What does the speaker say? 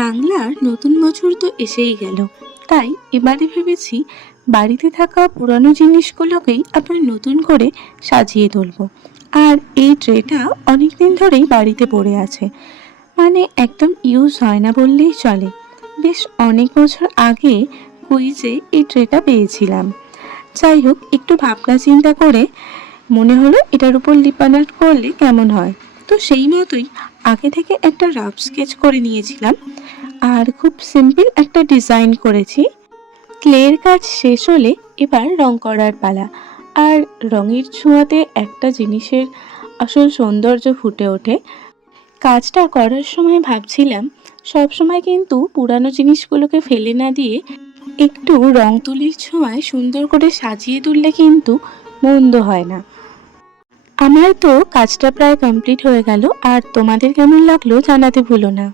বাংলার নতুন বছর তো এসেই গেল, তাই এবারে ভেবেছি বাড়িতে থাকা পুরানো জিনিসগুলোকেই আবার নতুন করে সাজিয়ে তুলবো। আর এই ট্রেটা অনেক দিন ধরেই বাড়িতে পড়ে আছে, মানে একদম ইউজ হয় না বললেই চলে। বেশ অনেক বছর আগে কুইজে এই ট্রেটা পেয়েছিলাম। যাই হোক, একটু ভাবনা চিন্তা করে মনে হলো এটার উপর লিপান আর্ট করলে কেমন হয়। তো সেই মতোই আগে থেকে একটা রাফ স্কেচ করে নিয়েছিলাম, আর খুব সিম্পল একটা ডিজাইন করেছি। ক্লের কাজ শেষ হলে এবার রং করার পালা। আর রঙের ছোঁয়াতে একটা জিনিসের আসল সৌন্দর্য ফুটে ওঠে। কাজটা করার সময় ভাবছিলাম, সব সময় কিন্তু পুরানো জিনিসগুলোকে ফেলে না দিয়ে একটু রং তুলির ছোঁয়ায় সুন্দর করে সাজিয়ে তুললে কিন্তু মন্দ হয় না। আমার তো কাজটা প্রায় কমপ্লিট হয়ে গেল, আর তোমাদের কেমন লাগলো জানাতে ভুলো না।